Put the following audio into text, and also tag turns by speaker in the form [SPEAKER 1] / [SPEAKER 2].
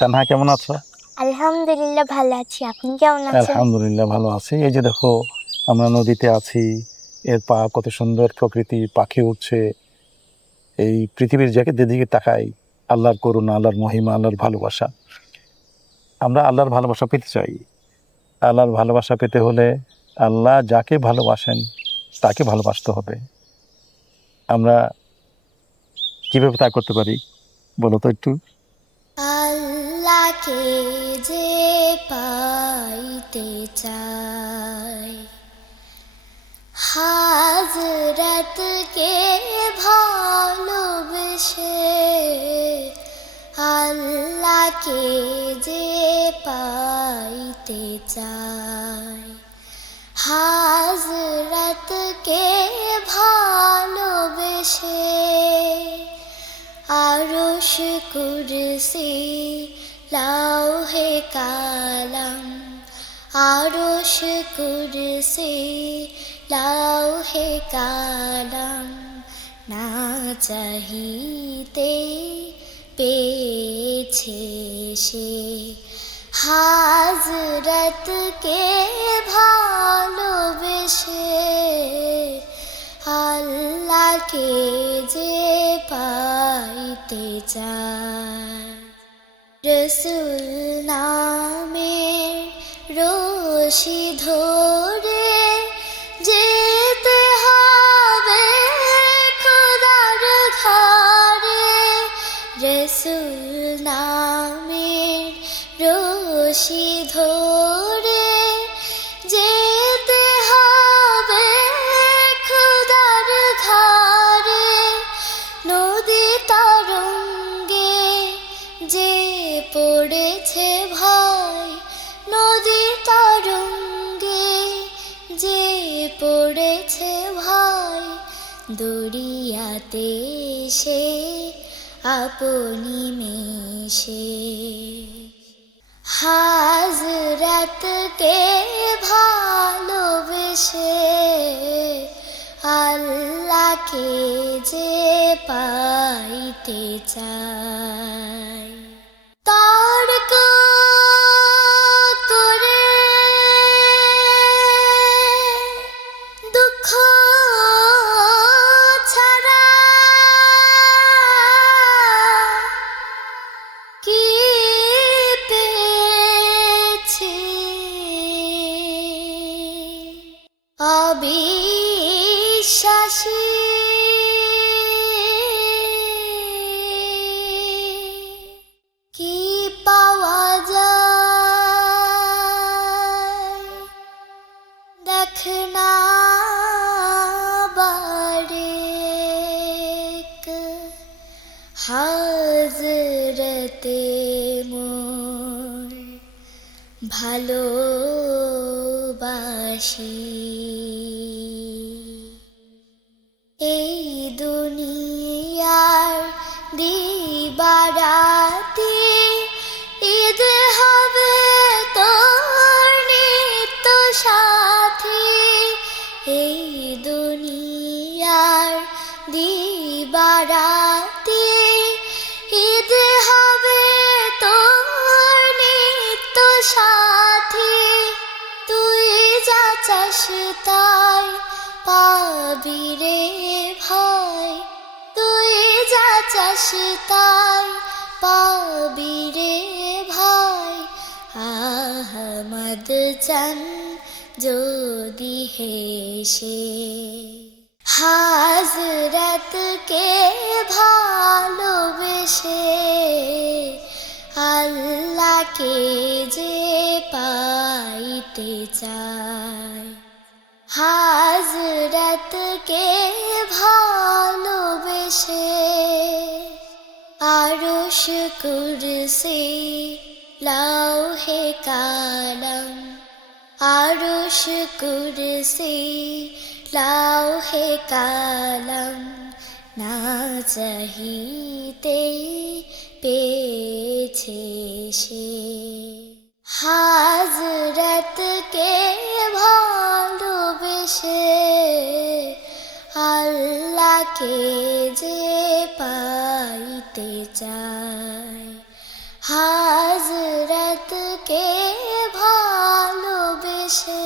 [SPEAKER 1] তানহা কেমন আছো?
[SPEAKER 2] আলহামদুলিল্লাহ ভালো আছি। আপনি কেমন আছেন?
[SPEAKER 1] আলহামদুলিল্লাহ ভালো আছি। এই যে দেখো আমরা নদীতে আছি এর পা কত সুন্দর প্রকৃতি পাখি উঠছে এই পৃথিবীর যাকে যেদিকে তাকাই আল্লাহর করুণা আল্লাহর মহিমা আল্লাহর ভালোবাসা। আমরা আল্লাহর ভালোবাসা পেতে চাই। আল্লাহর ভালোবাসা পেতে হলে আল্লাহ যাকে ভালোবাসেন তাকে ভালোবাসতে হবে। আমরা কীভাবে তা করতে পারি? বলো তো একটু।
[SPEAKER 2] আল্লাহকে যে পাইতে চাই হাজরতকে ভালোবেসে আল্লাহকে যে পাইতে চাই হাজরতকে ভালোবেসে আরশ কুরসি লাউহে কালাম, আরশ কুরসি, লাউহে কালাম, না চাহিতে পেয়েছে সে। হাজরতকে ভালোবেসে আল্লাহকে যে পাইতে চায়। রসুল নামের রশি ধরে যেতে হবে খোদার ঘরে। রসুল নামের রশি ধরে দরিয়াতে সে আপনি মেশে। হাজরতকে ভালোবেসে আল্লাহকে যে পাইতে চাই তর্ক অবিশ্বাসী কি পাওয়া ভালোবাসি। দিবারাতি ঈদ হবে তোর নিত্য সাথী। তুই যা চাস তাই পাবি রে ভয় তুই যা চাস তাই পাবি রে ভয় আহমদ চান যদি হেসে। হাজরতকে ভালোবেসে আল্লাহকে যে পাইতে চায়। হাজরতকে ভালোবেসে আরশ কুরসি লাউহে কালাম। আরশ কুরসি লাউহে কালাম না চাহিতে পেছে সে হাজরতকে ভালোবেসে আল্লাহকে যে পাইতে চায় হাজরতকে ভালোবেসে